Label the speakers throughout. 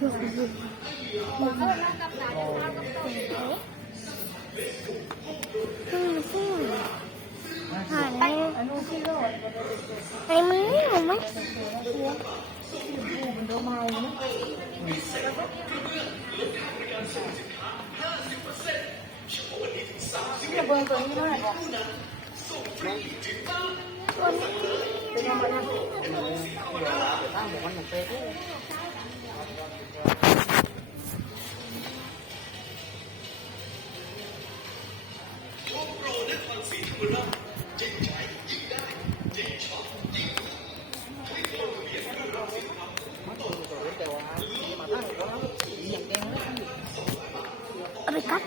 Speaker 1: อืมซึ่งหาไปไอ้มันนี่หมั้ย
Speaker 2: เนี่ยเบอร์ตัวนี้เท่าไหร่บอก
Speaker 1: ตัวนี้
Speaker 2: เป็นยังไงนะ
Speaker 3: ตั้งบอ กว่าหนึ่งเป๊ะ
Speaker 1: เอาไปครับ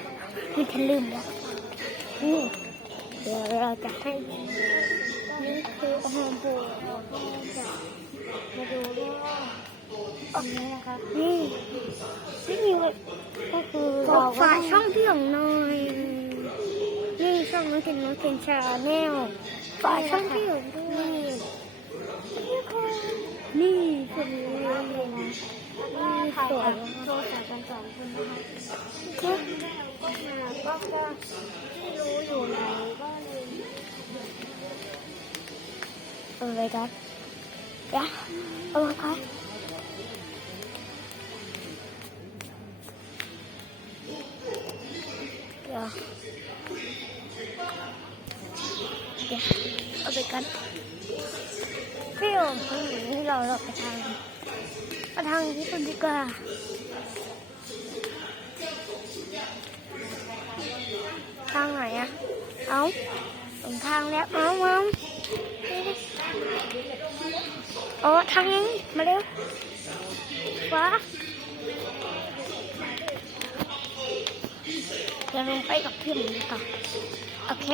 Speaker 1: นี่ทะลึ่งแล้วนี่เดี๋ยวเราจะให้นี่คือโฮมโปรเราก็จะมาดูด้วยว่าอันนี้นะครับนี่นี่มีก็คือฝากช่องพี่ของหน่อยนี่ช่อง น้องเคนน้องเคนชาแนลฝากช่องพี่ของด้วยนี่ค่ะนี่คนนี้เลยนะนี่สวยโทรศัพท์กันสองคนนะคะก็ก็จะไม่รู้อยู่ไหนก็เลยเออเลยครับเดี๋ยวเอามาครับเเดี๋ยวเอาไปกันพี่โอมนี่เราเราไปทางไปทางนี้กันดีกว่าทางไหนอะเอาตรงทางแล้วเอาเอาโอ้ทางนี้มาเร็วว้า ดี๋ยวลงไปกับพี่หมีก่อนโอเค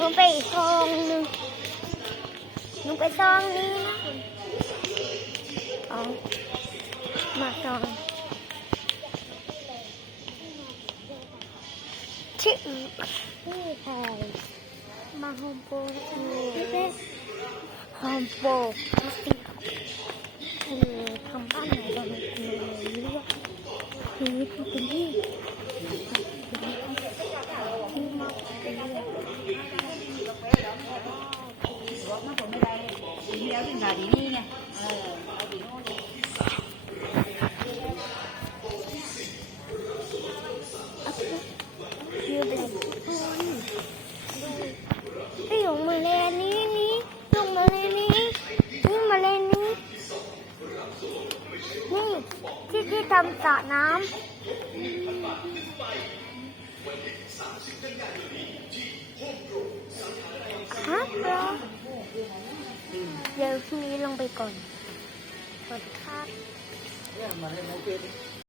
Speaker 1: ลงไปอีกซองหนึ่งลงไปซองนี้นะเอามาซองชื่อชื่อใครมาโฮมโปรนี่โฮมโปรคือทำบ้านไหนเราไม่รู้ว่าคือเป็นที่ที่มาเป็นเรื่อง
Speaker 2: บอกมาผมไม่ได้ปีที่แล้วถึงขายดีนี่ไง เออเอาดีโน่น
Speaker 1: ชื่อเป็นพี่หลงมาเลนนี้นี้ลงมาเลนนี้นี่มาเลนนี้ นี่ที่ที่ทำสระน้ำ เดี๋ยวพรุ่งนี้ลงไปก่อนสวัสดีครับ
Speaker 3: เนี่ยมาเล่นโมเก